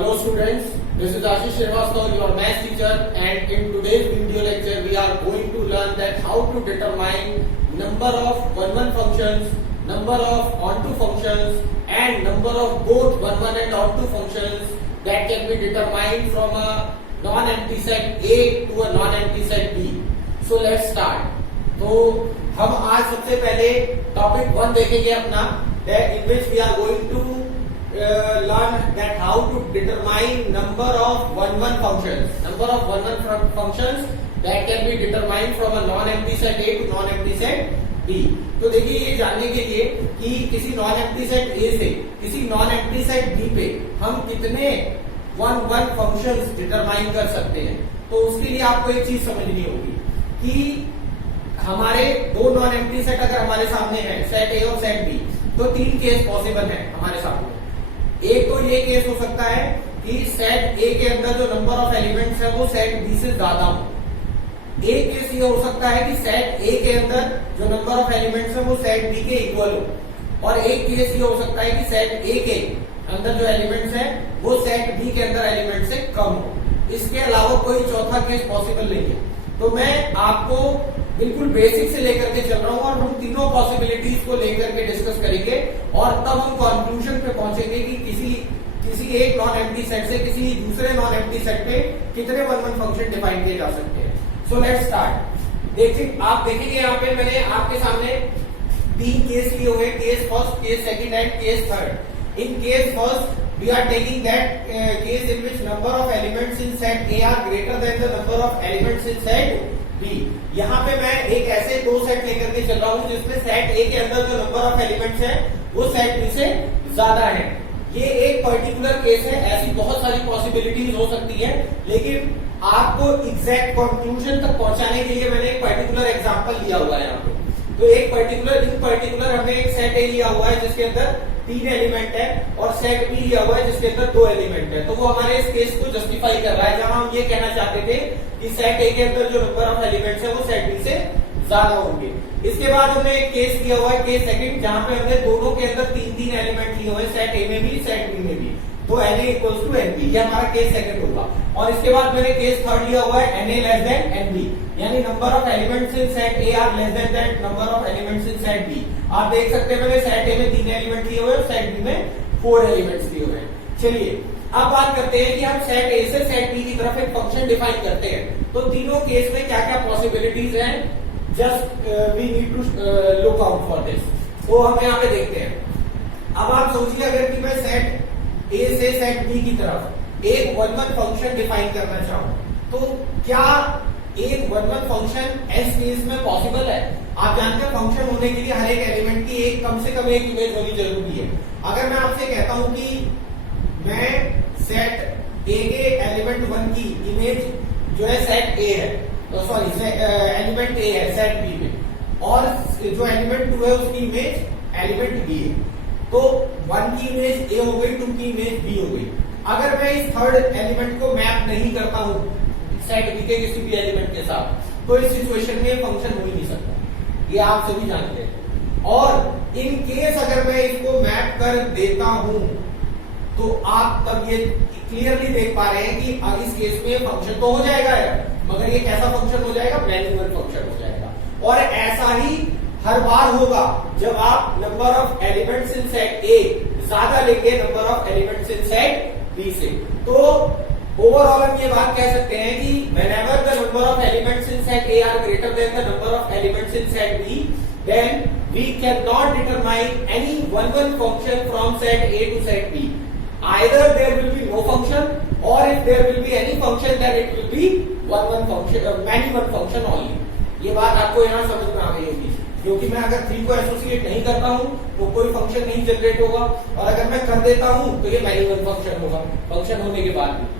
Hello students, this is Ashish Srivastava, your math teacher, and in today's video lecture we are going to learn that how to determine number of one-one functions, number of onto functions and number of both one-one and onto functions that can be determined from a non-empty set A to a non-empty set B. So let's start. तो हम आज सबसे पहले topic 1 देखेंगे अपना, that in which we are going to learn that how to determine number of one-one functions. Number of one-one functions that can be determined from a non-empty set A to non-empty set B. तो देखिए ये जानने के लिए कि किसी non-empty set A से किसी non-empty set B पे हम कितने one-one functions determine कर सकते हैं, तो उसके लिए आपको एक चीज समझनी होगी कि हमारे दो non-empty set अगर हमारे सामने है, सेट A और सेट B, तो तीन केस पॉसिबल है हमारे सामने. एक तो ये केस हो सकता है कि सेट ए के अंदर जो नंबर ऑफ एलिमेंट्स है वो सेट बी से ज्यादा हो. एक केस ये हो सकता है कि सेट ए के अंदर जो नंबर ऑफ एलिमेंट्स है वो सेट बी के इक्वल हो, और एक केस ये हो सकता है कि सेट ए के अंदर जो एलिमेंट्स है वो सेट बी के अंदर एलिमेंट से कम हो. इसके अलावा कोई चौथा केस पॉसिबल नहीं है. तो मैं आपको बिल्कुल बेसिक से लेकर के चल रहा हूं और हम तीनों पॉसिबिलिटीज को लेकर के डिस्कस करेंगे और तब हम कंक्लूजन पे पहुंचेंगे कि किसी एक नॉन एम्प्टी सेट से किसी दूसरे नॉन एम्प्टी सेट पे कितने वन-वन फंक्शन डिफाइन किए जा सकते हैं. So let's start. देखिए आप देखेंगे यहाँ पे मैंने आपके सामने तीन केस लिए हुए, case first, case second and case third. In case first we are taking that case in which number of elements in set A are greater than the number of elements in set B. यहाँ पे मैं एक ऐसे दो set लेकर के चल रहा हूँ जिसमें सेट A के अंदर जो नंबर ऑफ एलिमेंट्स है वो सेट B से ज्यादा है. ये एक पर्टिकुलर केस है. ऐसी बहुत सारी पॉसिबिलिटीज हो सकती है, लेकिन आपको एग्जैक्ट कंक्लूजन तक पहुंचाने के लिए मैंने एक पर्टिकुलर एग्जांपल लिया हुआ है यहाँ पे. तो एक पर्टिकुलर हमने एक सेट ए लिया हुआ है जिसके अंदर 3 एलिमेंट है और सेट बी लिया हुआ है जिसके अंदर 2 एलिमेंट है. तो वो हमारे इस केस को जस्टिफाई कर रहा है जहां हम ये कहना चाहते थे कि सेट ए के अंदर जो नंबर ऑफ एलिमेंट्स है वो सेट बी से ज्यादा होंगे. इसके बाद हमने एक केस लिया हुआ है, केस सेकंड, जहां पे हमने दोनों के अंदर 3 एलिमेंट लिए हुए, सेट ए में भी सेट बी में भी. तो n A equals to n B, ये हमारा केस सेकंड होगा. और इसके बाद मैंने केस थर्ड लिया हुआ है n A less than n B, यानी number of elements in set A are less than that number of elements in set B. आप देख सकते हैं मैंने सेट ए में 3 एलिमेंट लिए हुए और सेट बी में 4 एलिमेंट्स लिए हुए हैं. चलिए अब बात करते हैं कि हम सेट ए से सेट बी की तरफ एक फंक्शन डिफाइन करते हैं. तो तीनों केस में क्या क्या पॉसिबिलिटीज हैं, just we need to look out for this. तो हम यहाँ पे देखते हैं. अब आप सोचिए अगर कि मैं सेट ए से सेट बी की तरफ एक वन-वन फंक्शन डिफाइन करना चाहूं, तो क्या एक वन-वन फंक्शन एस केस में पॉसिबल है? आप जानते हैं फंक्शन होने के लिए हर एक एलिमेंट की एक कम से कम एक इमेज होनी जरूरी है. अगर मैं आपसे कहता हूं कि मैं सेट ए के एलिमेंट 1 की इमेज जो है सेट ए है, सॉरी एलिमेंट ए है सेट बी में, और जो एलिमेंट 2 है उसकी इमेज एलिमेंट बी है, तो 1 की इमेज ए हो गई, 2 की इमेज बी हो गई. अगर मैं इस थर्ड एलिमेंट को मैप नहीं करता हूं सेट बी के किसी भी एलिमेंट के साथ, तो इस सिचुएशन में फंक्शन हो ही नहीं सकता. ये आप सभी जानते हैं. और इन केस अगर मैं इसको मैप कर देता हूं तो आप तब ये क्लियरली देख पा रहे हैं कि इस केस में फंक्शन तो हो जाएगा, मगर ये कैसा फंक्शन हो जाएगा? मैन्युअल फंक्शन हो जाएगा. और ऐसा ही हर बार होगा जब आप number of elements in set A ज्यादा लेंगे number of elements in set B से. तो ओवरऑल हम ये बात कह सकते हैं कि whenever the number of elements in set A are greater than the number of elements in set B, then we cannot determine any one-one function from set A to set B. Either there will be no function, or if there will be any function, then it will be one-one function, many-one function only. ये बात आपको यहाँ समझ में आ गई होगी, क्योंकि मैं अगर 3 को एसोसिएट नहीं करता हूं तो कोई फंक्शन नहीं जनरेट होगा, और अगर मैं कर देता हूं तो ये मैन्युअल फंक्शन होगा फंक्शन होने के बाद भी.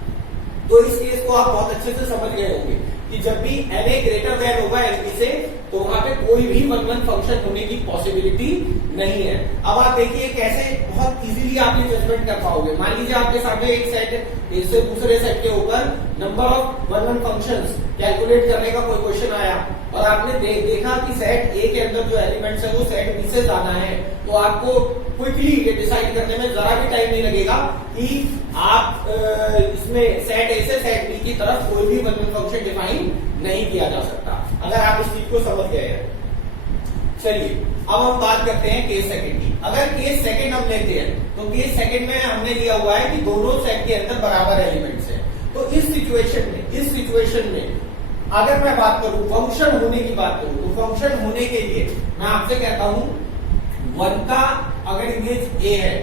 तो इस केस को आप बहुत अच्छे से समझ गए होंगे कि जब भी एन ए ग्रेटर देन होगा एन बी से, तो वहां पे कोई भी वन-वन फंक्शन होने की पॉसिबिलिटी नहीं है. अब आप देखिए कैसे बहुत इजीली आप ये जजमेंट कर पाओगे. मान लीजिए आपके सामने एक सेट इससे दूसरे सेट के ऊपर number of one-one functions calculate करने का कोई क्वेश्चन आया, और आपने देखा कि सेट ए के अंदर जो एलिमेंट्स है वो सेट बी से ज्यादा है, तो आपको क्विकली ये डिसाइड करने में जरा भी टाइम नहीं लगेगा कि आप इसमें सेट ए से सेट बी की तरफ कोई भी वन वन फंक्शन डिफाइन नहीं किया जा सकता, अगर आप इस चीज को समझ गए हैं। चलिए अब हम बात करते हैं केस सेकंड की। अगर केस सेकंड हम लेते हैं तो केस सेकंड में हमने लिया हुआ है कि दोनों सेट के अंदर बराबर एलिमेंट्स हैं। तो इस सिचुएशन में अगर मैं बात करूं फंक्शन होने की बात करूं तो फंक्शन होने के लिए मैं आपसे कहता हूं 1 का अगर इमेज ए है,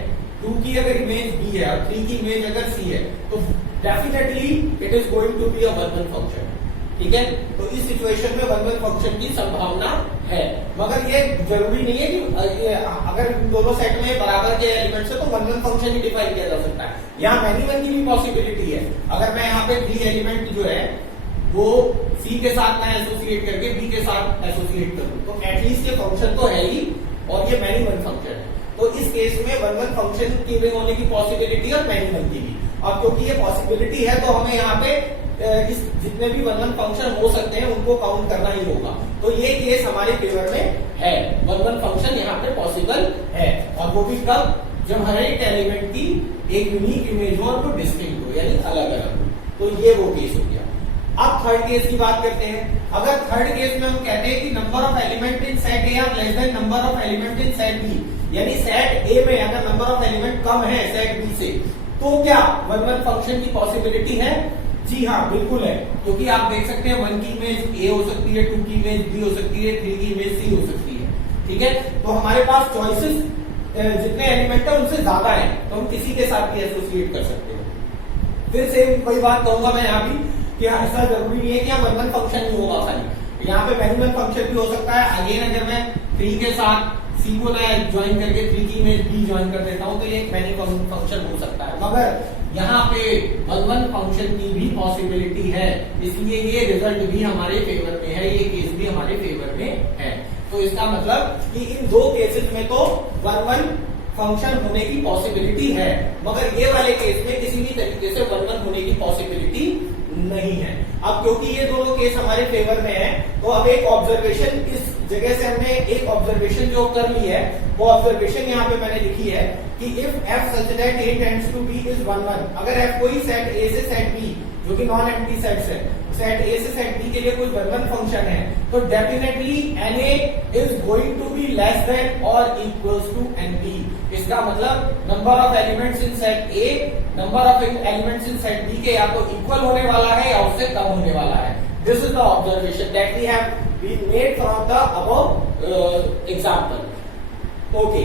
2 की अगर इमेज बी है और 3 की इमेज अगर सी है तो definitely it is going to be a one one function. ठीक है, तो इस सिचुएशन में वन वन फंक्शन की संभावना है, मगर ये जरूरी नहीं है कि अगर दोनों सेट में बराबर के एलिमेंट्स है तो वन वन फंक्शन ही डिफाइन किया जा सकता है। यहाँ मैनी वन की भी पॉसिबिलिटी है। अगर मैं यहाँ पे 3 एलिमेंट जो है वो सी के साथ मैं एसोसिएट करके बी के साथ एसोसिएट करूं तो एटलीस्ट ये फंक्शन तो है ही और ये मैनी वन फंक्शन है। तो इस केस में वन वन फंक्शन की भी होने की पॉसिबिलिटी और मैनी वन की भी, और क्योंकि ये पॉसिबिलिटी है तो हमें यहाँ पे इस जितने भी वन वन फंक्शन हो सकते हैं उनको काउंट करना ही होगा। तो ये केस हमारे फेवर में है, वन वन फंक्शन यहाँ पे पॉसिबल है, और वो भी कब, जब हर एक एलिमेंट की एक यूनिक इमेज हो और वो डिस्टिंक्ट हो, यानी अलग अलग हो। तो ये वो केस हो गया। अब थर्ड केस की बात करते हैं। अगर थर्ड केस में हम कहते हैं कि number of element in set A are less than number of element in set B, यानी सेट ए में अगर नंबर ऑफ एलिमेंट कम है सेट बी से, तो क्या वन वन फंक्शन की पॉसिबिलिटी है? जी हाँ, बिल्कुल है, क्योंकि आप देख सकते हैं 1 की इमेज ए हो सकती है, 2 की इमेज बी हो सकती है, 3 की इमेज सी हो सकती है। ठीक है, तो हमारे पास चॉइसेस जितने एलिमेंट है उनसे ज्यादा है, तो हम किसी के साथ भी एसोसिएट कर सकते हैं। फिर से कोई बात कहूंगा मैं यहाँ भी कि ऐसा जरूरी नहीं है कि वन वन फंक्शन ही होगा खाली, यहाँ पे मैनी वन फंक्शन भी हो सकता है। अगेन अगर मैं 3 के साथ सी को मैं ज्वाइन करके 3 की इमेज बी ज्वाइन कर देता हूं तो ये एक मैनी फंक्शन हो सकता है, मगर यहाँ पे वन वन फंक्शन की भी पॉसिबिलिटी है, इसलिए ये रिजल्ट भी हमारे फेवर में है, ये केस भी हमारे फेवर में है। तो इसका मतलब कि इन दो केसेस में तो वन वन फंक्शन होने की पॉसिबिलिटी है, मगर ये वाले केस में किसी भी तरीके से वन वन होने की पॉसिबिलिटी नहीं है। अब क्योंकि ये दोनों केस हमारे फेवर में है तो अब एक ऑब्जर्वेशन इस जगह से हमने एक ऑब्जर्वेशन जो कर ली है, वो ऑब्जर्वेशन यहाँ पे मैंने लिखी है कि if f such that a tends to b is 1 1, अगर f कोई सेट a से सेट b जो कि नॉन एम्प्टी सेट्स है, सेट a से सेट b के लिए कोई वन वन फंक्शन है, तो definitely na is going to be less than और इक्वल्स टू nb। इसका मतलब number of elements in set a number of elements in set b के या तो इक्वल होने वाला है या उससे कम होने वाला है। This is the observation that we have been made from the above example. Okay,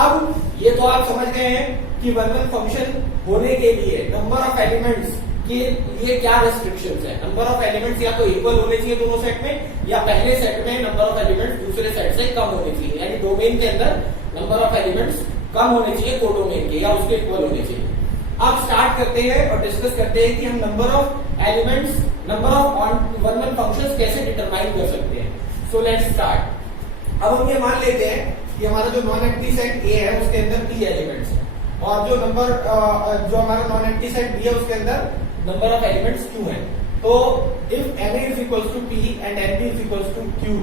अब ये तो आप समझ गए हैं कि वन वन फंक्शन होने के लिए नंबर ऑफ एलिमेंट्स के लिए क्या रेस्ट्रिक्शंस है। नंबर ऑफ एलिमेंट्स या तो इक्वल होने चाहिए दोनों सेट में, या पहले सेट में नंबर ऑफ एलिमेंट्स दूसरे सेट से कम होने चाहिए, यानी डोमेन के अंदर नंबर ऑफ एलिमेंट्स कम होने चाहिए कोडोमेन के, या उसके इक्वल होने चाहिए। अब स्टार्ट करते हैं और डिस्कस करते हैं कि हम number of elements, number of one one functions कैसे डिटरमाइन कर सकते हैं। So let's start. अब हम ये मान लेते हैं कि हमारा जो नॉन एम्प्टी सेट ए है उसके अंदर 3 एलिमेंट्स हैं, और जो नंबर जो हमारा नॉन एम्प्टी सेट बी है उसके अंदर नंबर ऑफ एलिमेंट्स क्यू है। तो if n is equals to p and np is equals to q,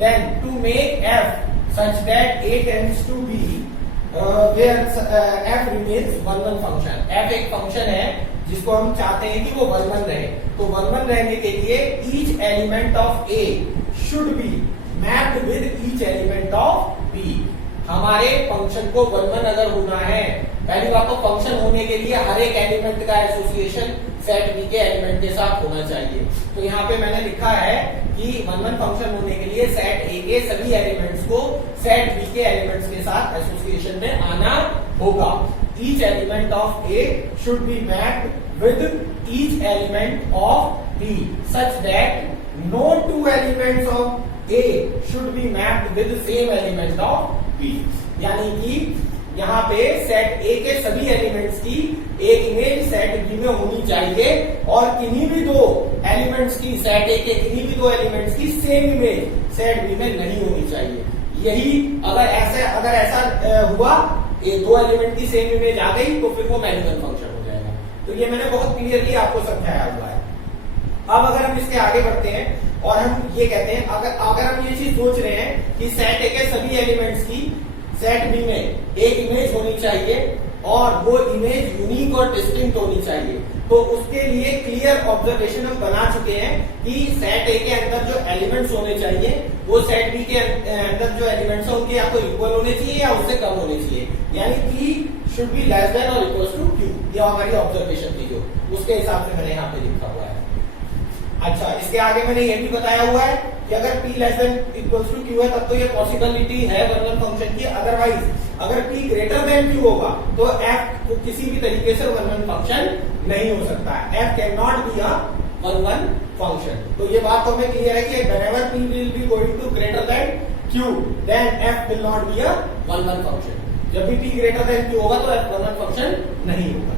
then to make f such that a tends to b where f remains one one function, f एक function है जिसको हम चाहते हैं कि वो वन वन रहे, तो वन वन रहने के लिए each element of a should be mapped with each element of b। हमारे फंक्शन को वन वन अगर होना है, पहली बात तो फंक्शन होने के लिए हर एक एलिमेंट का एसोसिएशन सेट बी के एलिमेंट के साथ होना चाहिए। तो यहाँ पे मैंने लिखा है कि वन वन फंक्शन होने के लिए सेट ए के सभी एलिमेंट्स को सेट बी के एलिमेंट्स के साथ एसोसिएशन में आना होगा। Each element of A should be mapped with each element of B such that no two elements of A should be mapped with same element of B. यानी कि यहाँ पे सेट ए के सभी एलिमेंट्स की एक इमेज सेट बी में होनी चाहिए, और किन्हीं भी दो एलिमेंट्स की, सेट ए के किन्हीं भी दो एलिमेंट्स की सेम इमेज सेट बी में नहीं होनी चाहिए। यही अगर ऐसा हुआ, ये दो एलिमेंट की सेम इमेज आ गई तो फिर वो मैनिमल फंक्शन हो जाएगा। तो ये मैंने बहुत क्लियरली आपको समझाया हुआ है। अब अगर हम इसके आगे बढ़ते हैं और हम ये कहते हैं, अगर हम ये चीज सोच रहे हैं कि सेट ए के सभी एलिमेंट्स की सेट बी में एक इमेज होनी चाहिए, और वो इमेज यूनिक और डिस्टिंक्ट होनी चाहिए। तो उसके लिए क्लियर ऑब्जर्वेशन हम बना चुके हैं कि सेट ए के अंदर जो एलिमेंट्स होने चाहिए वो सेट बी के अंदर जो एलिमेंट्स हैं उनके या तो इक्वल होने चाहिए या उससे कम होने चाहिए, यानी P should be less than और इक्वल टू Q। ये हमारी ऑब्जर्वेशन थी, जो उसके हिसाब से मैंने यहाँ पे लिखा हुआ है। अच्छा, इसके आगे मैंने ये भी बताया हुआ है कि अगर P less than equal to Q है तब तो ये पॉसिबिलिटी है वन फंक्शन की। अदरवाइज अगर P ग्रेटर देन Q होगा तो F को किसी भी तरीके से वन फंक्शन नहीं हो सकता है। F can not be a one function. तो ये बात तो हमें क्लियर है कि whenever P will be going to greater than Q then F will not be a one function. जब भी P ग्रेटर देन Q होगा तो F वन फंक्शन नहीं होगा।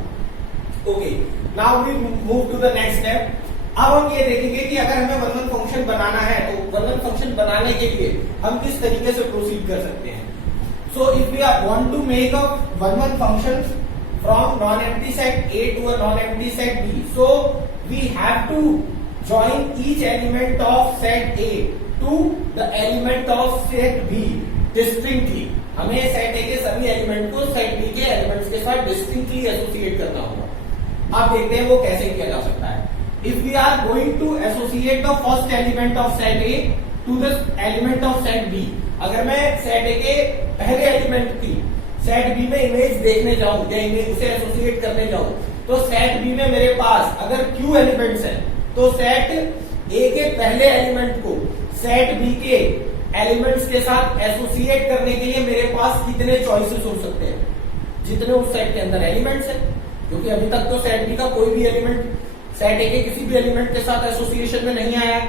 Okay, now we move to the next step. अब हम ये देखेंगे कि अगर हमें वन फंक्शन बनाना है तो वन फंक्शन बनाने के लिए हम किस तरीके से प्रोसीड कर सकते हैं। So if we are want to make a one function from non-empty set A to a non-empty set B, so we have to join each element of set A to the element of set B distinctly। हमें set A के सभी element को set B के elements के साथ distinctly associate करना होगा। अब देखते हैं वो कैसे किया जा सकता है। If we are going to associate the first element of set A to the element of set B, अगर मैं सेट A के पहले एलिमेंट की सेट बी में इमेज देखने जाऊं या इमेज उसे एसोसिएट करने जाऊं तो सेट बी में मेरे पास अगर क्यू एलिमेंट्स हैं तो सेट ए के पहले एलिमेंट को सेट बी के एलिमेंट्स के साथ एसोसिएट करने के लिए मेरे पास कितने चॉइसेस हो सकते हैं, जितने उस सेट के अंदर एलिमेंट्स हैं। क्योंकि अभी तक तो सेट बी का कोई भी एलिमेंट सेट ए के किसी भी एलिमेंट के साथ एसोसिएशन में नहीं आया,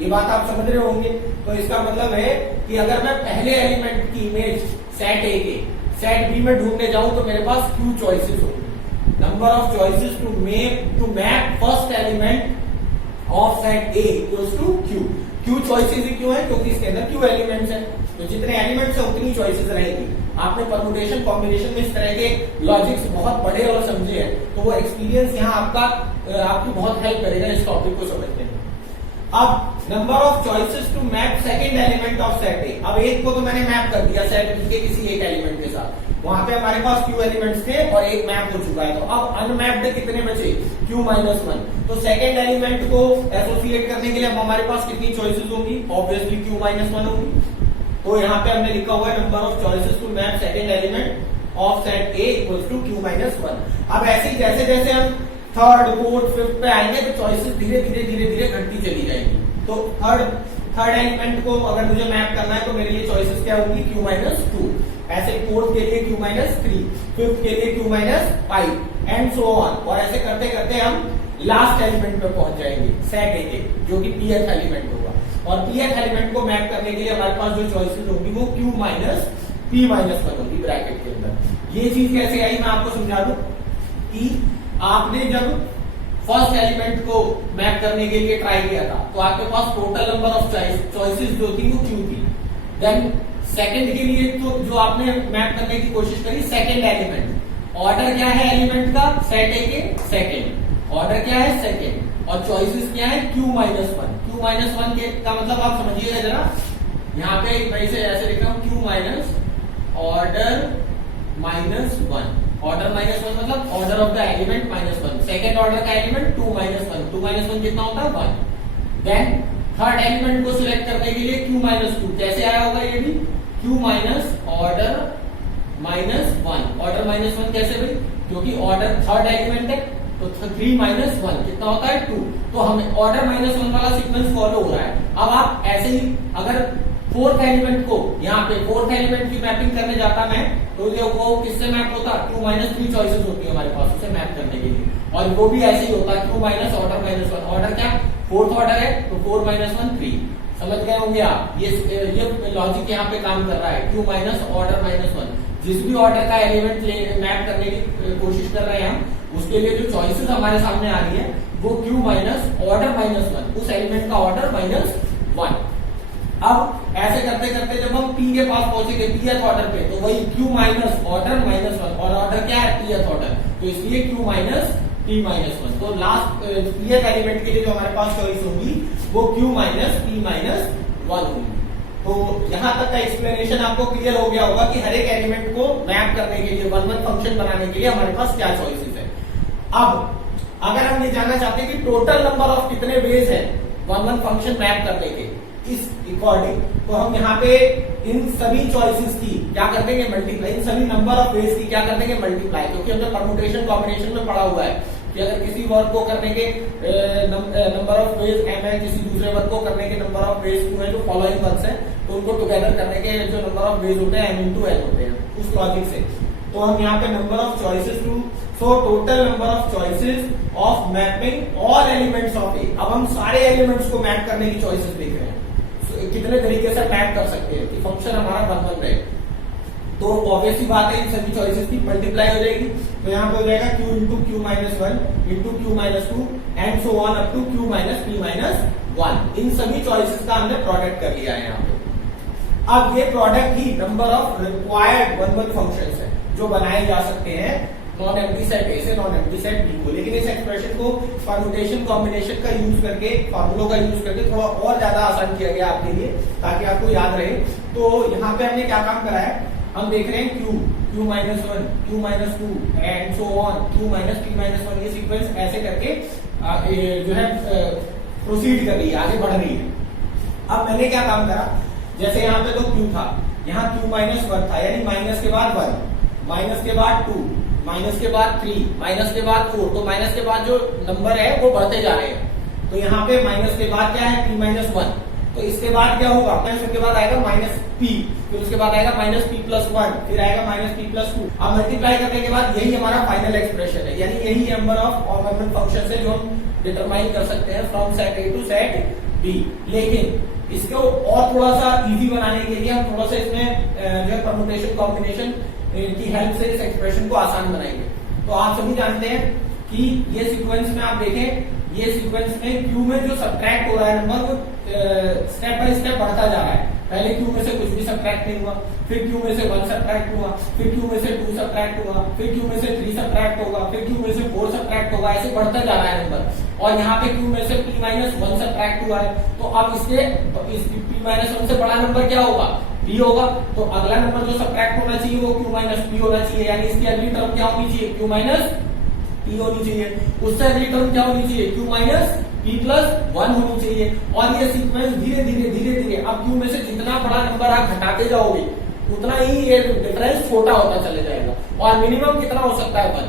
ये बात आप समझ रहे होंगे। तो इसका मतलब है कि अगर मैं पहले एलिमेंट की इमेज सेट ए के सेट बी में ढूंढने जाऊं तो मेरे पास क्यू चॉइसेस होंगे, number of choices to map first element of set A equals to q. Q choices ही क्यों है, क्योंकि इसके अंदर क्यू एलिमेंट्स हैं, तो जितने एलिमेंट्स हैं उतनी चॉइसेस रहेंगी। आपने परमुटेशन कॉम्बिनेशन में इस तरह के लॉजिक्स बहुत पढ़े और समझे हैं, तो वो एक्सपीरियंस यहाँ आपकी बहुत हेल्प करेगा इस टॉपिक को समझने में। अब number of choices to map second element of set A. अब एक को तो मैंने मैप कर दिया सेट बी के किसी एक एलिमेंट के साथ, वहां पे हमारे पास क्यू एलिमेंट्स थे और एक मैप हो चुका है। तो अब अनमैप्ड कितने बचे, क्यू माइनस वन। तो सेकंड एलिमेंट को एसोसिएट करने के लिए अब हमारे पास कितनी चॉइसेस होंगी, ऑब्वियसली क्यू माइनस वन होगी। तो यहाँ पे हमने लिखा हुआ है number of choices to map second element of set A equals to Q minus one. अब ऐसे ही जैसे जैसे हम थर्ड फोर्थ फिफ्थ पे आएंगे तो चॉइसेस धीरे धीरे घटती चली जाएंगी। तो थर्ड एलिमेंट को अगर मुझे मैप करना है तो मेरे लिए चॉइसेस क्या होगी, क्यू माइनस टू। ऐसे फोर्थ के लिए क्यू माइनस थ्री, फिफ्थ के लिए Q minus five and so on. और ऐसे करते करते हम लास्ट एलिमेंट पे पहुंच जाएंगे सेट ए के, जो कि पीएथ एलिमेंट होगा। और पीएथ एलिमेंट को मैप करने के लिए हमारे पास जो चॉइसेस होगी वो Q minus P minus one होगी ब्रैकेट के अंदर। ये चीज कैसे आई मैं आपको समझा दूं कि आपने जब फर्स्ट एलिमेंट को मैप करने के लिए ट्राई किया था तो आपके पास टोटल नंबर ऑफ चॉइसेस जो थी वो क्यू थी। देन सेकंड के लिए तो जो आपने मैप करने की कोशिश करी सेकंड एलिमेंट, ऑर्डर क्या है एलिमेंट का सेट ए के सेकंड, ऑर्डर क्या है सेकंड, और चॉइसेस क्या है Q minus one. Q minus one का मतलब आप समझिएगा जरा, यहाँ पे मैं इसे ऐसे लिखा हूं q minus order minus one. Order minus one मतलब order of the element minus one. Second order का element two minus one, two minus one कितना होता है वन। देन थर्ड एलिमेंट को सिलेक्ट करने के लिए क्यू माइनस टू, कैसे आया होगा ये भी, Q minus order minus one. Order minus one कैसे भाई, क्योंकि ऑर्डर थर्ड एलिमेंट है तो थ्री माइनस वन कितना होता है टू। तो हमें ऑर्डर माइनस वन वाला सीक्वेंस फॉलो हो रहा है। अब आप ऐसे ही अगर फोर्थ एलिमेंट को यहाँ पे फोर्थ एलिमेंट की मैपिंग करने जाता मैं तो ये वो किससे मैप होता, क्यू माइनस थ्री चॉइसेस होती है हमारे पास उसे मैप करने के लिए, और वो भी ऐसे ही होता है Q minus order minus one. Order क्या फोर्थ ऑर्डर है तो फोर माइनस वन थ्री। समझ गए होंगे आप, ये लॉजिक यहाँ पे काम कर रहा है। Q minus order minus one, जिस भी ऑर्डर का एलिमेंट मैप करने की कोशिश कर रहे हैं हम उसके लिए जो चॉइसेस हमारे सामने आ रही है वो Q minus order minus one, उस एलिमेंट का ऑर्डर माइनस वन। अब ऐसे करते करते जब हम पी के पास पहुंचेंगे पीएथ ऑर्डर पे तो वही Q minus order minus one, और ऑर्डर क्या है पीएथ ऑर्डर, तो इसलिए Q minus P minus one. तो लास्ट पीएथ एलिमेंट के लिए जो हमारे पास चॉइस होगी वो Q minus P minus one होगी। तो यहाँ तक का एक्सप्लेनेशन आपको क्लियर हो गया होगा कि हर एक एलिमेंट को मैप करने के लिए वन वन फंक्शन बनाने के लिए हमारे पास क्या चॉइसेस है। अब अगर हम ये जानना चाहते हैं कि टोटल नंबर ऑफ कितने वेज है वन वन फंक्शन मैप करने के, इस अकॉर्डिंग तो हम यहाँ पे इन सभी चॉइसेस की क्या कर देंगे मल्टीप्लाई, इन सभी नंबर ऑफ वेज की क्या कर देंगे मल्टीप्लाई, क्योंकि हमने परम्यूटेशन कॉम्बिनेशन में पढ़ा हुआ है कि अगर किसी वर्क को करने के नंबर ऑफ वेज m है, किसी दूसरे वर्क को करने के नंबर ऑफ वेज 2 है, जो फॉलोइंग वर्क्स है, तो उनको टुगेदर करने के जो नंबर ऑफ वेज होते हैं m into n होते हैं, उस लॉजिक से। तो हम यहाँ पे number of choices two, so total number of choices of mapping all elements of A. अब हम सारे एलिमेंट्स को मैप करने की चॉइसेस देख रहे हैं, so, कितने तरीके से मैप कर सकते हैं कि फंक्शन हमारा वन वन रहे। तो ऑब्वियस सी बात है इन सभी चॉइसेस की मल्टीप्लाई हो जाएगी, तो यहाँ पे हो जाएगा q into q minus one into q minus two and so on up to q minus p minus one. इन सभी चॉइसेस का हमने प्रोडक्ट कर लिया है यहाँ पे। अब ये product he number of required one one functions है जो बनाए जा सकते हैं नॉन एम्प्टी सेट ए से नॉन एम्प्टी सेट बी को। लेकिन इस एक्सप्रेशन को परम्यूटेशन कॉम्बिनेशन का यूज करके, फॉर्मूलों का यूज करके थोड़ा और ज्यादा आसान किया गया आपके लिए ताकि आपको याद रहे। तो यहाँ पे हमने क्या काम करा है, हम देख रहे हैं q minus one, q minus two and so on, q minus p minus one, ये सीक्वेंस ऐसे करके जो है प्रोसीड कर रही है, आगे बढ़ रही है। अब मैंने क्या काम करा, जैसे यहाँ पे तो q था, यहाँ q माइनस वन था, यानी माइनस के बाद वन, माइनस के बाद टू, माइनस के बाद थ्री, माइनस के बाद फोर, तो माइनस के बाद जो नंबर है वो बढ़ते जा रहे हैं। तो यहाँ पे माइनस के बाद क्या है p माइनस वन, तो इसके बाद क्या होगा, माइनस के बाद आएगा माइनस p, फिर उसके बाद आएगा माइनस p प्लस वन, फिर आएगा माइनस p प्लस टू। अब मल्टीप्लाई करने के बाद यही हमारा फाइनल एक्सप्रेशन है, यानी यही नंबर ऑफ ऑर्गेनाइजल फंक्शन है जो हम डिटरमाइन कर सकते हैं from set A to set B. लेकिन इसको और थोड़ा सा इजी बनाने के लिए हम थोड़ा सा इसमें जो है परम्यूटेशन कॉम्बिनेशन की हेल्प से इस एक्सप्रेशन को आसान बनाएंगे। तो आप सभी जानते हैं कि ये सीक्वेंस में आप देखें, ये सीक्वेंस में क्यू में जो सब्ट्रैक्ट हो रहा है नंबर वो स्टेप बाय स्टेप बढ़ता जा रहा है। पहले क्यू में से कुछ भी सब्ट्रैक्ट नहीं हुआ, फिर क्यू में से वन सब्ट्रैक्ट हुआ, फिर क्यू में से टू सब्ट्रैक्ट हुआ, फिर क्यू में से थ्री सब्ट्रैक्ट होगा, फिर क्यू में से फोर सब्ट्रैक्ट होगा, ऐसे बढ़ता जा रहा है नंबर। और यहाँ पे क्यू में से p माइनस वन सब्ट्रैक्ट हुआ है, तो अब इसके इस p माइनस वन से बड़ा नंबर क्या होगा, p होगा। तो अगला नंबर जो सब्ट्रैक्ट होना चाहिए वो q माइनस p होना चाहिए, यानी इसकी अगली टर्म क्या होनी चाहिए, q माइनस p होनी चाहिए। उससे अगली टर्म क्या होनी चाहिए, q minus p plus one होनी चाहिए। और ये सीक्वेंस धीरे धीरे अब q में से जितना बड़ा नंबर आप घटाते जाओगे उतना ही ये डिफरेंस छोटा होता चले जाएगा। और मिनिमम कितना हो सकता है, वन,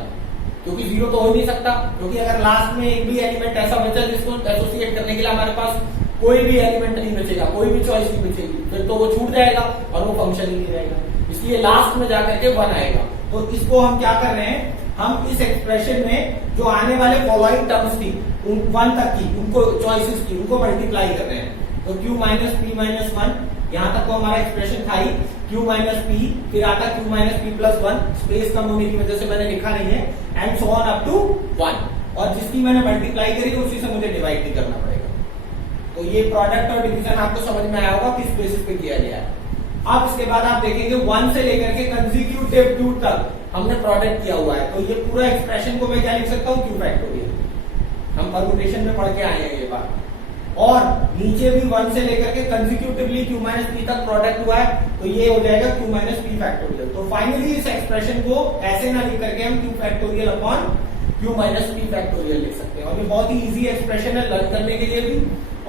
क्योंकि जीरो तो हो ही नहीं सकता, क्योंकि अगर लास्ट में एक भी एलिमेंट ऐसा बचा जिसको एसोसिएट करने के लिए हमारे पास कोई भी एलिमेंट नहीं बचेगा, कोई भी चॉइस नहीं बचेगी, फिर तो वो छूट जाएगा और वो फंक्शन ही नहीं रहेगा। इसलिए लास्ट में जाकर के वन आएगा। तो इसको हम क्या कर रहे हैं, हम इस एक्सप्रेशन में जो आने वाले फॉलोइंग टर्म्स थी उन वन तक की, उनको चॉइसेस की, उनको मल्टीप्लाई कर रहे हैं। तो q minus P minus one, यहाँ तक तो हमारा एक्सप्रेशन था ही, q माइनस पी, फिर आता q minus p plus one, space कम होने की वजह से मैंने लिखा नहीं है, and so on up to one. और जिसकी मैंने मल्टीप्लाई करी उसी से मुझे डिवाइड भी करना पड़ेगा। तो ये प्रोडक्ट और डिवीजन आपको समझ में आया होगा किस बेसिस पे किया गया है। अब इसके बाद आप देखेंगे वन से लेकर के कंसेक्यूटिव टू तक हमने प्रोडक्ट किया हुआ है। तो ये पूरा एक्सप्रेशन को मैं क्या लिख सकता हूँ, q फैक्टोरियल। हम परम्यूटेशन में पढ़ के आए हैं ये बात। और नीचे भी वन से लेकर के कंसेक्यूटिवली q माइनस पी तक प्रोडक्ट हुआ है, तो ये हो जाएगा q माइनस पी फैक्टोरियल। तो फाइनली इस एक्सप्रेशन को ऐसे ना लिख करके हम q factorial upon q minus P factorial लिख सकते हैं। और ये बहुत ही इजी एक्सप्रेशन है लर्न करने के लिए भी।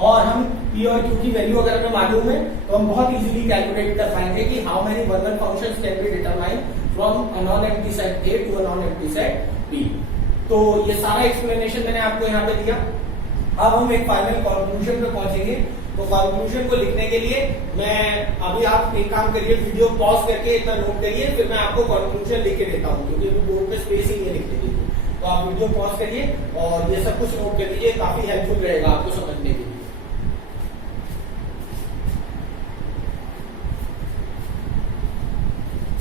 और हम p और q की वैल्यू अगर हमें मालूम है तो हम बहुत इजीली कैलकुलेट कर पाएंगे कि how many one one functions can be determine from a non empty set A to a non empty set B। तो ये सारा एक्सप्लेनेशन मैंने आपको यहाँ पे दिया। अब हम एक फाइनल कंक्लूजन पे पहुंचेंगे। तो कंक्लूजन को लिखने के लिए मैं अभी, आप एक काम करिए, वीडियो पॉज करके इतना नोट करिए, फिर मैं आपको कंक्लूजन लिख के देता हूँ, क्योंकि अभी बोर्ड पे स्पेस ही नहीं लिखने के लिए। तो आप वीडियो पॉज करिए और ये सब कुछ नोट कर लीजिए, काफी हेल्पफुल रहेगा आपको समझने के लिए।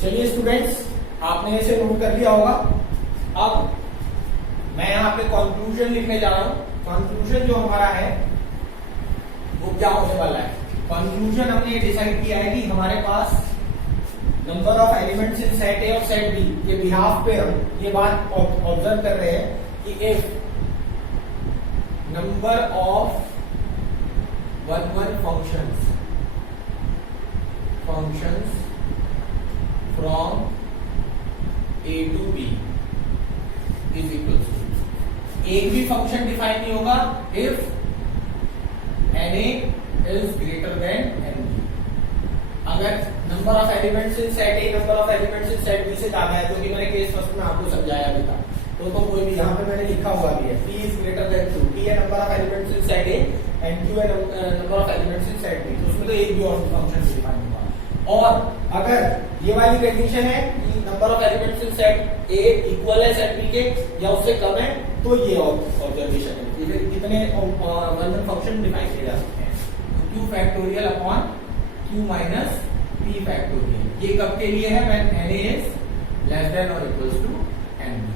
चलिए स्टूडेंट्स, आपने इसे नोट कर लिया होगा। अब मैं यहाँ पे कंक्लूजन लिखने जा रहा हूँ। कंक्लूजन जो हमारा है वो क्या होने वाला है, कंक्लूजन हमने ये डिसाइड किया है कि हमारे पास number of elements in set A और सेट बी के बिहाफ पे हम ये बात ऑब्जर्व कर रहे हैं कि if number of one one functions functions from a to b is equal to, एक भी फंक्शन डिफाइन नहीं होगा if na is greater than nb। अगर number of elements in set A number of elements in set B से ज्यादा है, जो कि मैंने केस फर्स्ट में आपको समझाया भी था, तो कोई भी यहाँ पे मैंने लिखा हुआ भी है p is greater than 2, p है number of elements in set A and q है number of elements in set B, तो उसमें तो एक भी और फंक्शन डिफाइन होगा। और अगर ये वाली कंडीशन है कि number of elements in set A equal है सेट बी के या उससे कम है, तो ये ऑब्जर्वेशन है, फिर कितने वन फंक्शन डिफाइन किए जा सकते हैं, q factorial upon q minus p factorial. ये कब के लिए है, when na is less than or equals to nb।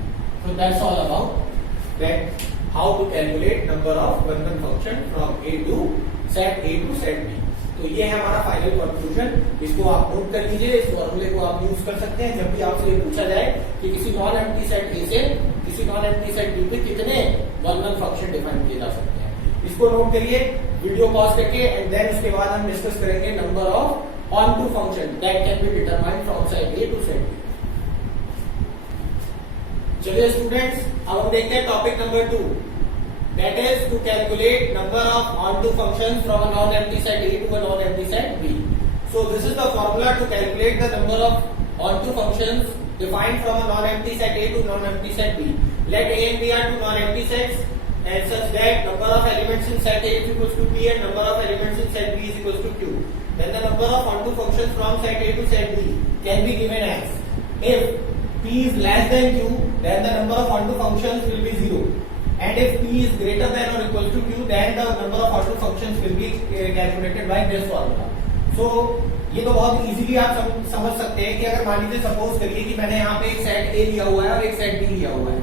So that's all about that, how to calculate number of one function from a to set b। तो ये है हमारा final conclusion, इसको आप नोट कर लीजिए, इस फॉर्मूले को आप यूज कर सकते हैं जब भी आपसे ये पूछा जाए कि किसी नॉन एम्प्टी सेट ए से किसी नॉन एम्प्टी सेट बी पे कितने वन फंक्शन डिफाइन किए जा सकते हैं। इसको नोट करिए, वीडियो पॉज करके, एंड देन उसके बाद हम डिस्कस करेंगे number of onto function that can be determined from set A to set B. चलिए स्टूडेंट्स, अब हम देखते हैं topic number 2, that is to calculate number of onto functions from a non-empty set A to a non-empty set B. So this is the formula to calculate the number of onto functions defined from a non-empty set A to non-empty set B. Let A and B are two non-empty sets and such that number of elements in set A is equals to P and number of elements in set B is equals to Q. Then the number of onto functions from set A to set B can be given as, if P is less than Q, then the number of onto functions will be 0. And if p is greater than or equal to q, then the number of onto functions will be calculated by this formula. So ये तो बहुत easily आप समझ सकते हैं कि अगर मान लीजिए सपोज करिए कि मैंने यहाँ पे एक सेट a लिया हुआ है और एक सेट b लिया हुआ है,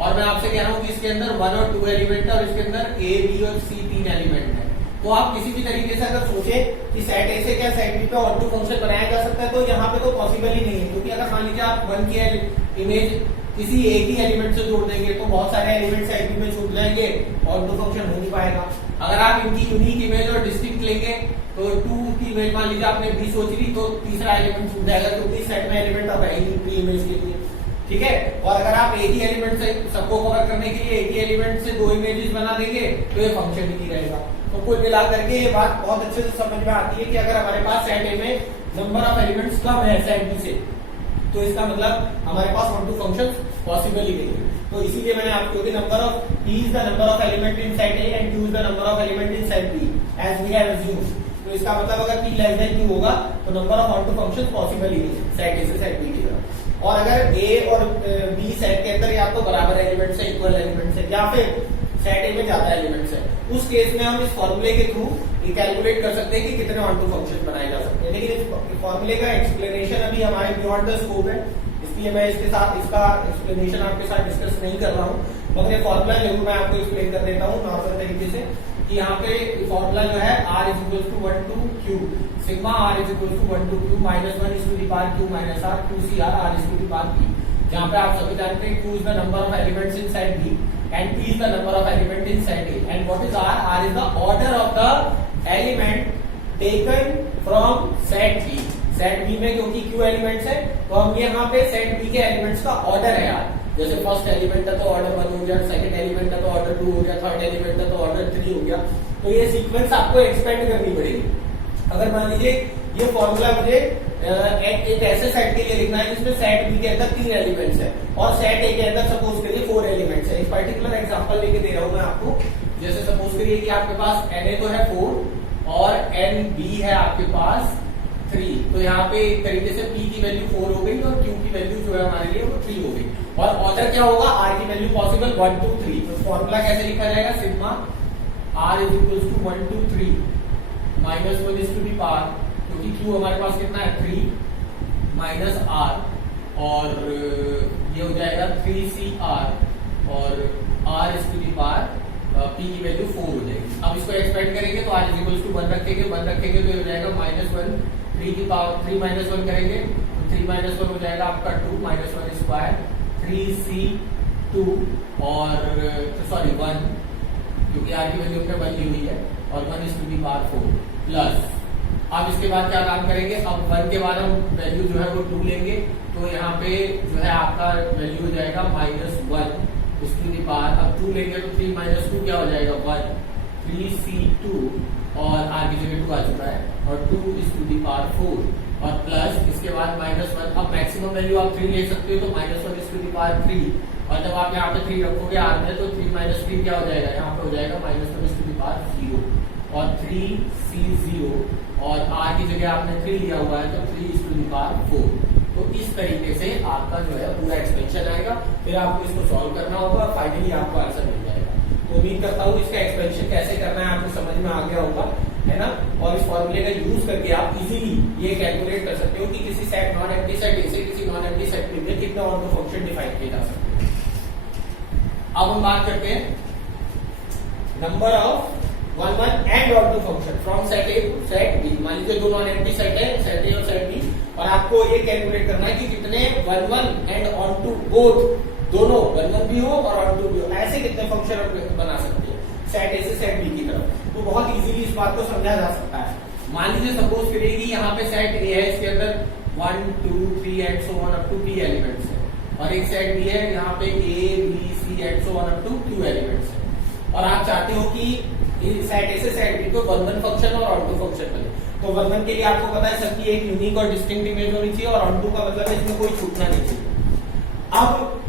और मैं आपसे कह रहा हूँ कि इसके अंदर 1 और 2 एलिमेंट है और इसके अंदर a b और c 3 एलिमेंट है, तो आप किसी भी तरीके से अगर सोचे कि सेट ए से क्या सेट बी पे ऑन्टू फंक्शन बनाया जा सकता है, तो यहाँ पे तो पॉसिबल ही नहीं है, क्योंकि अगर मान लीजिए आप 1 की इमेज किसी एक ही एलिमेंट से जोड़ देंगे तो बहुत सारे एलिमेंट साइड बी में छूट जाएंगे और तो फंक्शन हो नहीं पाएगा। अगर आप इनकी यूनिक इमेज और डिस्टिंक्ट लेंगे तो 2 की इमेज मान लीजिए आपने b सोच ली, तो तीसरा एलिमेंट छूट जाएगा, क्योंकि सेट में एलिमेंट अब है ही प्री इमेज के लिए, ठीक है। और अगर आप एक ही एलिमेंट से सबको कवर करने के लिए एक ही एलिमेंट से 2 इमेजेस बना देंगे तो ये फंक्शन ही नहीं रहेगा। तो कुल मिला करके ये बात बहुत अच्छे से समझ में आती है कि अगर हमारे पास सेट ए में नंबर ऑफ एलिमेंट्स कम है सेट बी से, तो इसका मतलब हमारे पास ऑन टू फंक्शंस पॉसिबल ही नहीं है। तो इसीलिए मैंने आपको number of p is the number of element in set A and q is the number of element in set B as we have assumed. तो इसका मतलब अगर p लेस देन q होगा तो number of onto functions possible ही नहीं है set ए से सेट बी की तरफ। और अगर a और b सेट के अंदर या तो बराबर एलिमेंट्स है, इक्वल एलिमेंट्स है, या फिर सेट ए में ज्यादा एलिमेंट्स है, उस केस में हम इस फॉर्मूले के थ्रू ये कैलकुलेट कर सकते हैं कि कितने ऑन टू फंक्शन बनाए जा सकते हैं। लेकिन इस फॉर्मूले का एक्सप्लेनेशन अभी हमारे बियॉन्ड द स्कोप है, इसलिए मैं इसके साथ इसका एक्सप्लेनेशन आपके साथ डिस्कस नहीं कर रहा हूँ, मगर ये फॉर्मूला जरूर मैं आपको एक्सप्लेन कर देता हूँ नॉर्मल तरीके से कि यहाँ पे फॉर्मूला जो है r is equal to 1 to q, sigma r is equal to 1 to q minus 1 is to the power q minus r, q c r r is to the power p, जहाँ पे आप सभी जानते हैं q is the number of elements in set b and p is the number of element in set A, and what is r? r is the order of the element taken from set B. Set B में क्योंकि q elements है तो हम यहाँ पे set B के elements का order है यार, जैसे फर्स्ट एलिमेंट है तो ऑर्डर 1 हो गया, सेकंड एलिमेंट है तो ऑर्डर 2 हो गया, थर्ड एलिमेंट है तो ऑर्डर 3 हो गया। तो ये सीक्वेंस आपको एक्सपेंड करनी पड़ेगी। अगर मान लीजिए ये फॉर्मूला मुझे एक ऐसे सेट के लिए लिखना है जिसमें सेट बी के अंदर 3 एलिमेंट्स है और सेट ए के अंदर सपोज करिए 4 एलिमेंट्स है। एक पर्टिकुलर एग्जांपल लेके दे रहा हूं मैं आपको, जैसे सपोज करिए कि आपके पास Na तो है 4 और Nb है आपके पास 3, तो यहाँ पे एक तरीके से P की वैल्यू 4 हो गई और Q की वैल्यू जो है हमारे लिए वो 3 हो गई, और ऑर्डर क्या होगा R की वैल्यू पॉसिबल 1 2 3। तो फॉर्मूला कैसे लिखा जाएगा, sigma R is equal to 1 2 3 minus 1 is to the power, क्योंकि Q हमारे पास कितना है 3 माइनस R, और ये हो जाएगा 3CR और R is to the power P की वैल्यू 4 हो जाएगी। अब इसको एक्सपेंड करेंगे तो R इज इक्वल टू 1 रखेंगे, 1 रखेंगे तो ये हो जाएगा माइनस 1, 3 की पावर 3 माइनस 1 करेंगे तो 3 माइनस 1 हो जाएगा आपका 2 माइनस 1 स्क्वायर 3C2 और सॉरी 1, क्योंकि R की वैल्यू हमने 1 ली हुई है, और 1 is to the power 4 plus अब इसके बाद क्या काम करेंगे, अब 1 के बाद हम वैल्यू जो है वो 2 लेंगे, तो यहाँ पे जो है आपका वैल्यू हो जाएगा -1 इसकी दी पावर। अब 2 लेंगे तो 3 - 2 क्या हो जाएगा 1, 3c2 और r की जगह 2 आ चुका है, और 2 इसकी दी पावर 4 और प्लस इसके बाद -1। अब मैक्सिमम वैल्यू आप 3 ले सकते हो, तो -1 इसकी दी पावर 3, और जब आप यहाँ पे 3 रखोगे r में तो 3 - 3 क्या हो जाएगा, यहाँ पे हो जाएगा -1 इसकी दी पावर 0 और 3c0 और r की जगह आपने 3 लिया हुआ है तो 3 इसकी दी पावर 4। तो इस तरीके से आपका जो है पूरा एक्सपेंशन आएगा, फिर आपको इसको सॉल्व करना होगा और फाइनली आपको आंसर मिल जाएगा। तो उम्मीद करता हूँ इसका एक्सपेंशन कैसे करना है आपको समझ में आ गया होगा, है ना। और इस फॉर्मूले का यूज करके आप इजीली ये कैलकुलेट कर सकते हो कि किसी सेट नॉन एम्प्टी सेट ए से किसी नॉन एम्प्टी सेट बी में कितने ऑन फंक्शन डिफाइन किए जा सकते हैं। अब हम बात करते हैं number of 1 1 and onto function from set A to set B. मान लीजिए दो नॉन एम्प्टी सेट है, सेट ए और सेट बी, और आपको ये कैलकुलेट करना है कि कितने 1 1 एंड ऑन टू बोथ, दोनों 1 1 भी हो और ऑन टू भी हो, ऐसे कितने फंक्शन बना सकते हैं सेट ए से सेट बी की तरफ। तो बहुत इजीली इस बात को समझा जा सकता है। मान लीजिए सपोज करिए कि यहाँ पे सेट ए है, इसके अंदर 1 2 3 and so on up to p elements है, और एक सेट बी है, यहाँ पे a b c and so on up to q elements है, और आप चाहते हो कि सेट ए से सेट बी को 1 1 फंक्शन और ऑन टू फंक्शन बने। तो 1 1 के लिए आपको पता है सबकी एक यूनिक और डिस्टिंक्ट इमेज होनी चाहिए, और ऑन टू का मतलब है इसमें कोई छूटना नहीं चाहिए। अब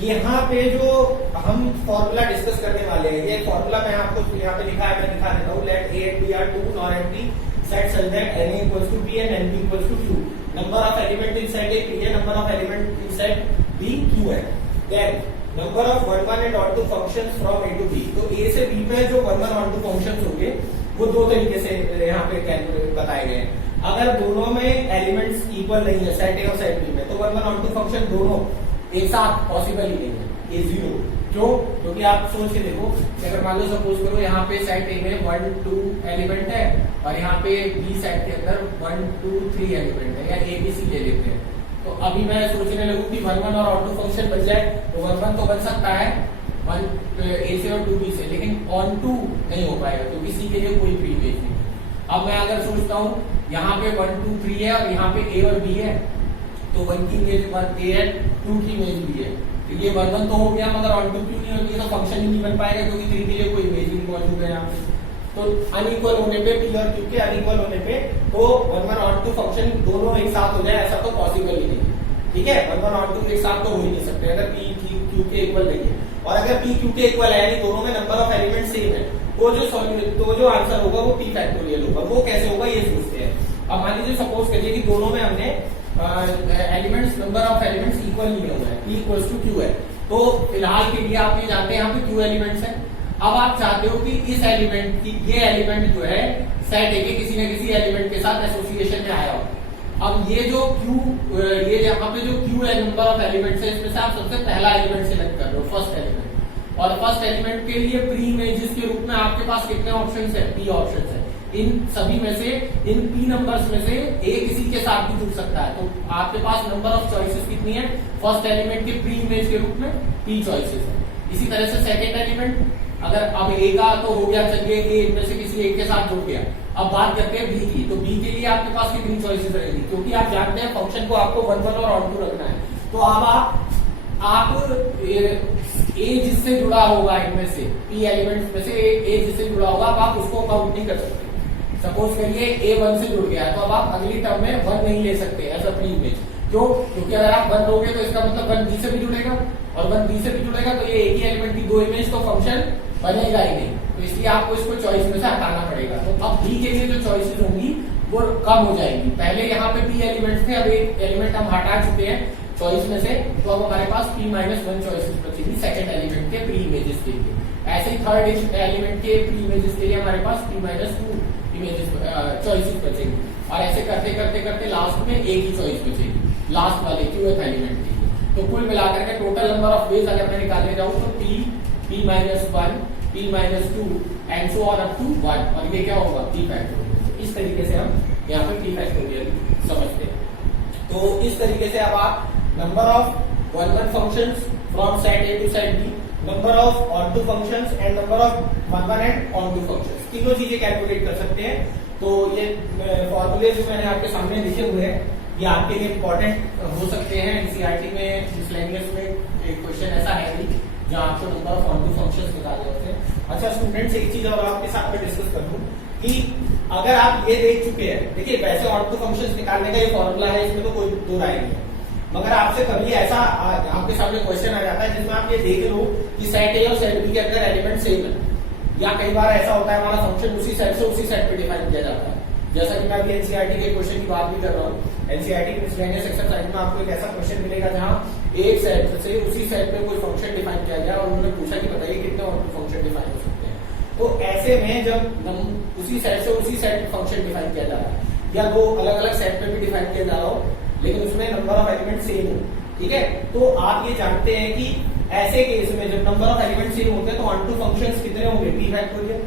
यहाँ पे जो हम फॉर्मूला डिस्कस करने वाले हैं, ये फॉर्मूला मैं आपको यहाँ पे लिखा है, मैं दिखा देता हूँ। Let A and B are two non empty set such that n equals to p and n equals to q। Number of element in set A p है, number of element in set b q है। Then number of 1 1 and onto functions from A to B. तो A से B में जो 1 1 on two functions होंगे वो दो तरीके से यहाँ पे कैलकुलेट बताए गए हैं। अगर दोनों में एलिमेंट्स इक्वल नहीं है सेट ए और सेट बी में, तो 1 1 ऑन टू फंक्शन दोनों एक साथ पॉसिबल ही नहीं है, ए 0। क्यों? क्योंकि आप सोच के देखो, अगर मान लो सपोज करो यहाँ पे सेट ए में 1 2 एलिमेंट है, और यहाँ पे बी सेट के अंदर 1 2 3 एलिमेंट है, या ए बी सी ले लेते हैं। तो अभी मैं सोचने लगूं कि 1 1 और ऑन टू फंक्शन बन जाए, तो 1 1 तो बन सकता है 1 ए से और 2 बी से, लेकिन ऑन टू नहीं हो पाएगा क्योंकि सी के लिए कोई फ्री पेज नहीं है। अब मैं अगर सोचता हूँ यहाँ पे 1 2 3 है और यहाँ पे ए और बी है, तो 1 की इमेज 1 ए है, 2 की इमेज बी है, तो ये 1 1 तो हो गया, मगर ऑन टू क्यों नहीं होती है, तो फंक्शन ही नहीं बन पाएगा क्योंकि 3 के लिए कोई इमेज नहीं मौजूद है यहाँ पे। तो अनइक्वल होने पे पी और क्यू के अनइक्वल होने पे तो 1 1 ऑन टू फंक्शन दोनों एक साथ हो जाए, ऐसा तो पॉसिबल ही नहीं। ठीक है, 1 1 ऑन टू एक साथ तो हो ही नहीं सकते अगर पी क्यू के इक्वल नहीं है। और अगर पी क्यू के इक्वल है यानी दोनों में नंबर ऑफ एलिमेंट सेम है, तो जो आंसर होगा वो पी फैक्टोरियल होगा। वो कैसे होगा ये सोचते हैं। अब मान लीजिए सपोज करिए कि दोनों में हमने elements number of elements equal नहीं हुआ है, p इक्वल्स टू q है, तो फिलहाल के लिए आप ये जानते हैं यहाँ पे q एलिमेंट्स है। अब आप चाहते हो कि इस एलिमेंट की ये एलिमेंट जो है सेट ए के किसी न किसी एलिमेंट के साथ एसोसिएशन में आया हो। अब ये जो q, ये यहाँ पे जो q है नंबर ऑफ एलिमेंट्स है, इसमें से आप सबसे पहला एलिमेंट सिलेक्ट कर रहे हो, फर्स्ट एलिमेंट। और फर्स्ट एलिमेंट के लिए प्री इमेजेस के रूप में आपके पास कितने ऑप्शंस है, p ऑप्शंस है। इन सभी में से, इन p नंबर्स में से a किसी के साथ भी जुड़ सकता है, तो आपके पास नंबर ऑफ चॉइसेस कितनी है, फर्स्ट एलिमेंट के प्री इमेज के रूप में p चॉइसेस है। इसी तरह से सेकेंड एलिमेंट, अगर अब a का तो हो गया, चलिए a इनमें से किसी एक के साथ जुड़ गया। अब बात करते हैं b की, तो b के लिए आपके पास कितनी चॉइसेस रहेगी, क्योंकि आप जानते हैं फंक्शन को आपको 1 1 और ऑन टू रखना है। तो अब आप a जिससे जुड़ा होगा इनमें से p एलिमेंट्स में से a जिससे जुड़ा होगा, अब आप उसको काउंट नहीं कर सकते। सपोज करिए a 1 से जुड़ गया है, तो अब आप अगली टर्म में 1 नहीं ले सकते एज अ प्री इमेज। क्यों? क्योंकि अगर आप 1 लोगे तो इसका मतलब 1 b से भी जुड़ेगा, और 1 b से भी जुड़ेगा तो ये एक ही एलिमेंट की दो इमेज, तो फंक्शन बनेगा ही नहीं। तो इसलिए आपको इसको चॉइस में से हटाना पड़ेगा। तो अब b के लिए जो चॉइसेस होंगी वो कम हो जाएंगी। पहले यहाँ पे p एलिमेंट्स थे, अब एक एलिमेंट हम हटा चुके हैं चॉइस में से, तो अब हमारे पास p -1 चॉइसेस बचेगी सेकंड एलिमेंट के प्री इमेजेस के लिए। ऐसे ही थर्ड एलिमेंट के प्री इमेजेस के लिए हमारे पास p -2 इमेजेस चॉइसेस बचेगी, और ऐसे करते करते करते लास्ट में एक ही चॉइस बचेगी, लास्ट वाले qth एलिमेंट के लिए। तो कुल मिलाकर के टोटल नंबर ऑफ वेज अगर मैं निकालने जाऊं तो p -1 p -2 and so on up to 1, और ये क्या होगा p फैक्टोरियल। इस तरीके से हम यहाँ पे p फैक्टोरियल समझते हैं। तो इस तरीके से अब आप number of 1 1 functions from set A to set B, number of onto functions and number of 1 1 and onto functions, तीनों चीजें कैलकुलेट कर सकते हैं। तो ये फॉर्मूले जो मैंने आपके सामने लिखे हुए हैं ये आपके लिए इम्पोर्टेंट हो सकते हैं। एनसीईआरटी में मिसलेनियस में एक क्वेश्चन ऐसा है नहीं जहाँ आपको number of onto functions निकालने होते हैं। अच्छा स्टूडेंट्स, एक चीज और आपके साथ में डिस्कस कर दूं कि अगर आप ये देख चुके हैं, देखिए वैसे ऑन टू फंक्शंस निकालने का ये फॉर्मूला है, इसमें तो कोई दो राय नहीं है, मगर आपसे कभी ऐसा आपके सामने क्वेश्चन आ जाता है जिसमें आप ये देख लो कि सेट ए और सेट बी के अंदर एलिमेंट सेम है, या कई बार ऐसा होता है हमारा फंक्शन उसी सेट से उसी सेट पे डिफाइन किया जाता है। जैसा कि मैं अभी एनसीईआरटी के क्वेश्चन की बात भी कर रहा हूँ, एनसीईआरटी की मिसलेनियस एक्सरसाइज में आपको एक ऐसा क्वेश्चन मिलेगा जहाँ एक सेट से उसी सेट पे कोई फंक्शन डिफाइन किया गया और उन्होंने पूछा कि बताइए कितने ऑन टू फंक्शन डिफाइन हो सकते हैं। तो ऐसे में जब उसी सेट से उसी सेट पे फंक्शन डिफाइन किया जा रहा है या दो अलग अलग सेट पे भी डिफाइन किया जा रहा हो लेकिन उसमें नंबर ऑफ एलिमेंट सेम हो, ठीक है, तो आप ये जानते हैं कि ऐसे केस में जब नंबर ऑफ एलिमेंट सेम होते हैं तो ऑन टू फंक्शंस कितने होंगे, पी फैक्टोरियल।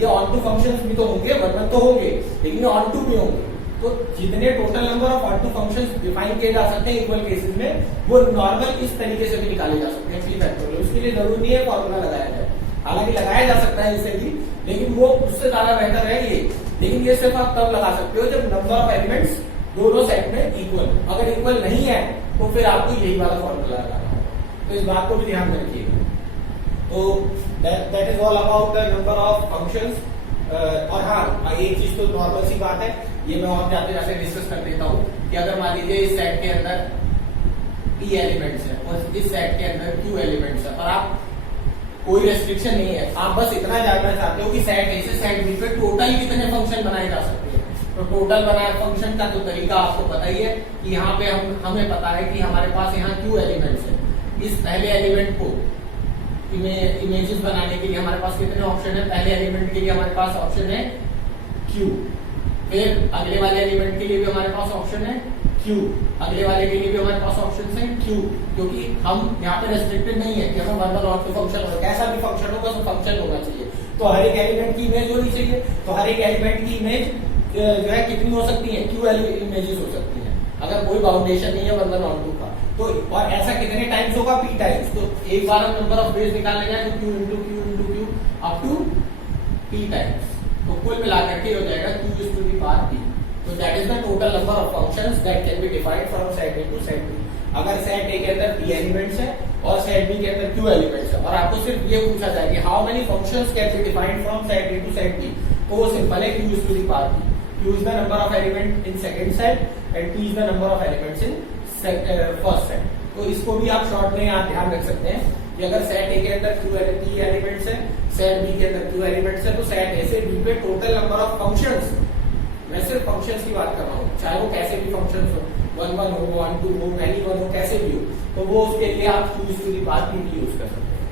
ये ऑन टू फंक्शंस भी तो होंगे, वर्णन तो होंगे, लेकिन ये ऑन टू भी होंगे। तो जितने total number of onto functions define किए जा सकते हैं इक्वल केसेस में, वो नॉर्मल इस तरीके से भी निकाले जा सकते हैं पी फैक्टोरियल। उसके लिए जरूरी नहीं है फॉर्मूला लगाया जाए, हालांकि लगाया जा सकता है इससे भी, लेकिन वो उससे ज्यादा बेहतर है ये। लेकिन ये सिर्फ आप तब लगा सकते हो जब नंबर ऑफ एलिमेंट्स दोनों सेट में इक्वल। अगर इक्वल नहीं है तो फिर आपको यही वाला फॉर्मूला लगाना होगा, तो इस बात को भी ध्यान में रखिएगा। तो that is all about the number of functions. और हाँ, एक चीज तो नॉर्मल सी बात है, ये मैं और जाते जाते डिस्कस कर देता हूँ कि अगर मान लीजिए इस सेट के अंदर p एलिमेंट्स है और इस सेट के अंदर q एलिमेंट्स है और आप कोई रेस्ट्रिक्शन नहीं है, आप बस इतना जानना चाहते हो कि सेट ए से सेट बी पे टोटल कितने फंक्शन बनाए जा सकते हैं। तो टोटल बनाए फंक्शन का तो तरीका आपको पता ही है कि यहाँ पे हमें पता है कि हमारे पास यहाँ q एलिमेंट्स है। इस पहले एलिमेंट को इमेजेस बनाने के लिए हमारे पास कितने ऑप्शन है, पहले एलिमेंट के लिए हमारे पास ऑप्शन है q, फिर अगले वाले एलिमेंट के लिए भी हमारे पास ऑप्शन है q, अगले वाले के लिए भी हमारे पास ऑप्शन है q, क्योंकि हम यहाँ पे रेस्ट्रिक्टेड नहीं है कि हमें one one onto function हो, कैसा भी फंक्शन होगा तो फंक्शन होना चाहिए। तो हर एक एलिमेंट की इमेज होनी चाहिए, तो हर एक एलिमेंट की इमेज जो है कितनी हो सकती है, q इमेजेस हो सकती है, अगर कोई बाउंडेशन नहीं है वन वन ऑन टू का। तो और ऐसा कितने टाइम्स होगा, p टाइम्स। तो एक बार हम नंबर ऑफ वेज निकालने जाए तो q into Q into Q up to p times, तो कुल मिलाकर के हो जाएगा q is to the power p। तो that is the total number of functions that can be defined from set A to set B. अगर set A के अंदर p एलिमेंट्स है और सेट बी के अंदर q एलिमेंट्स है और आपको सिर्फ ये पूछा जाए कि how many functions can be defined from set A to set B, तो वो सिंपल है q is to the power p। q is the number of element in second set and p is the number of elements in first set। तो इसको भी आप short में आप ध्यान रख सकते हैं कि अगर सेट ए के अंदर p एलिमेंट्स है, सेट बी के अंदर q एलिमेंट्स है, तो सेट ए से बी पे टोटल नंबर ऑफ फंक्शंस, मैं सिर्फ फंक्शंस की बात कर रहा हूँ, चाहे वो कैसे भी फंक्शंस हो, 1 1 हो, 1 2 हो, एनी वन हो, कैसे भी हो, तो वो उसके लिए आप q is to the power p use कर सकते हैं।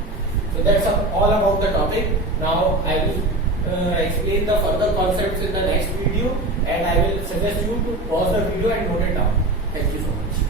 So that's all about the topic. Now I will explain the further concepts in the next video and I will suggest you to pause the video and note it down. Thank you so much.